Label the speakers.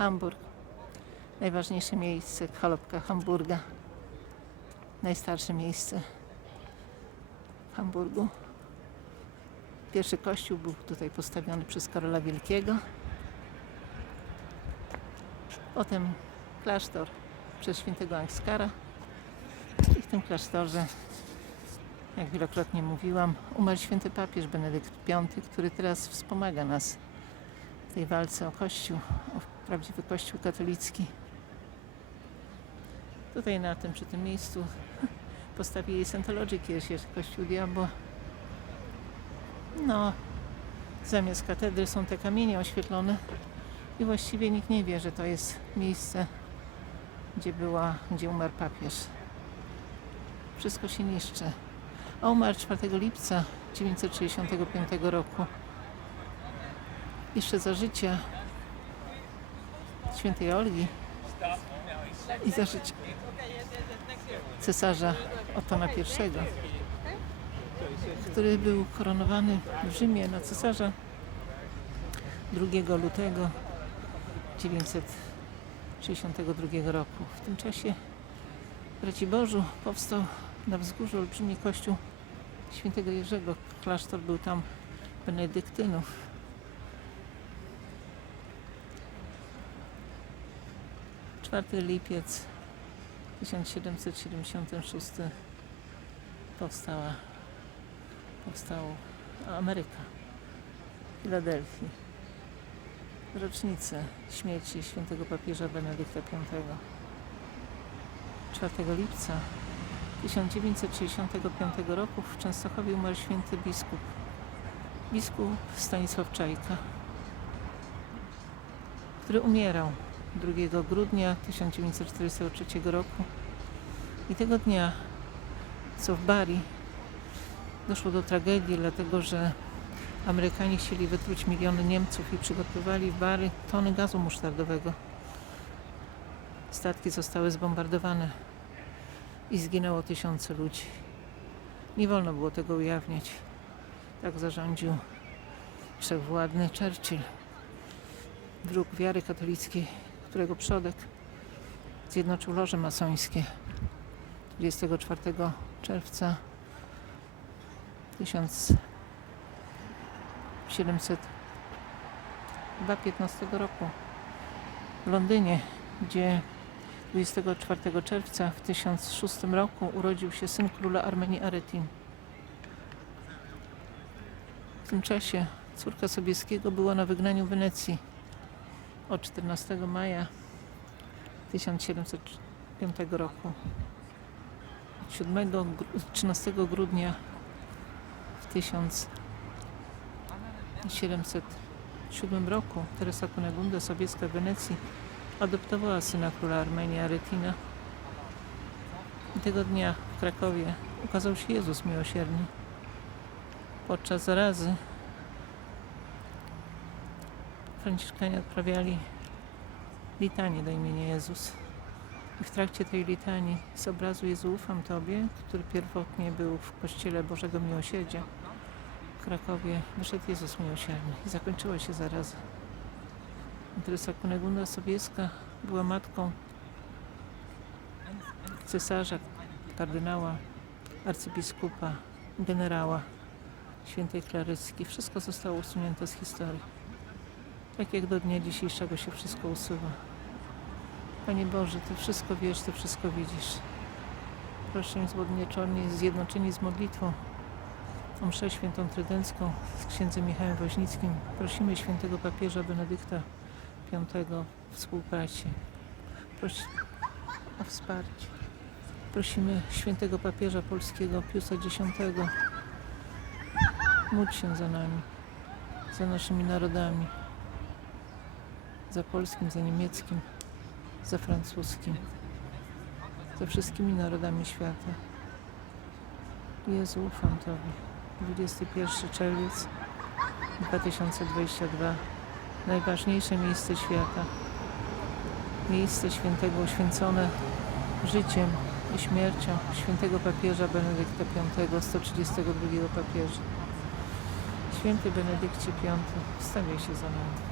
Speaker 1: Hamburg. Najważniejsze miejsce, kolebka Hamburga. Najstarsze miejsce w Hamburgu. Pierwszy kościół był tutaj postawiony przez Karola Wielkiego. Potem klasztor przez świętego Angskara. I w tym klasztorze, jak wielokrotnie mówiłam, umarł święty papież Benedykt V, który teraz wspomaga nas w tej walce o Kościół, o prawdziwy Kościół katolicki. Tutaj na tym, przy tym miejscu postawili Scientology Kirche, Kościół Diabła. No, zamiast katedry są te kamienie oświetlone i właściwie nikt nie wie, że to jest miejsce, gdzie była, gdzie umarł papież. Wszystko się niszczy. A umarł 4 lipca 1965 roku. Jeszcze za życia świętej Olgi i za życia cesarza Otona I, który był koronowany w Rzymie na cesarza 2 lutego 962 roku. W tym czasie w Raciborzu powstał na wzgórzu olbrzymi kościół świętego Jerzego. Klasztor był tam benedyktynów. Czwarty lipiec 1776 powstała powstała Ameryka, Filadelfii. Rocznicę śmierci świętego papieża Benedykta V. 4 lipca 1965 roku w Częstochowie umarł święty biskup, biskup Stanisław Czajka, który umierał 2 grudnia 1943 roku i tego dnia, co w Bari doszło do tragedii, dlatego że Amerykanie chcieli wytruć miliony Niemców i przygotowali w Bary tony gazu musztardowego. Statki zostały zbombardowane i zginęło tysiące ludzi. Nie wolno było tego ujawniać. Tak zarządził wszechwładny Churchill, wróg wiary katolickiej, którego przodek zjednoczył loże masońskie 24 czerwca 1715 roku w Londynie, gdzie 24 czerwca w 1006 roku urodził się syn króla Armenii Aretin. W tym czasie córka Sobieskiego była na wygnaniu w Wenecji od 14 maja 1705 roku. 7, gru- 13 grudnia w 1707 roku Teresa Kunegunda Sobieska w Wenecji adoptowała syna króla Armenii Aretina. Tego dnia w Krakowie ukazał się Jezus Miłosierny. Podczas zarazy Franciszkanie odprawiali litanię do imienia Jezus. I w trakcie tej litanii z obrazu Jezu ufam Tobie, który pierwotnie był w Kościele Bożego Miłosierdzia w Krakowie, wyszedł Jezus Miłosierny i zakończyła się zaraza. Teresa Kunegunda Sobieska była matką cesarza, kardynała, arcybiskupa, generała świętej Klarycki. Wszystko zostało usunięte z historii. Tak jak do dnia dzisiejszego się wszystko usuwa. Panie Boże, Ty wszystko wiesz, Ty wszystko widzisz. Proszę złodnieczeni, zjednoczeni z modlitwą o mszę świętą trydencką z księdzem Michałem Woźnickim. Prosimy świętego papieża Benedykta V współpracy. Prosi o wsparcie. Prosimy świętego papieża polskiego Piusa X. Módl się za nami, za naszymi narodami, za polskim, za niemieckim, za francuskim, za wszystkimi narodami świata. Jezu, ufam Tobie. 21 czerwiec 2022. Najważniejsze miejsce świata. Miejsce świętego uświęcone życiem i śmiercią świętego papieża Benedykta V, 132 papieża. Święty Benedykcie V, wstawiaj się za nami.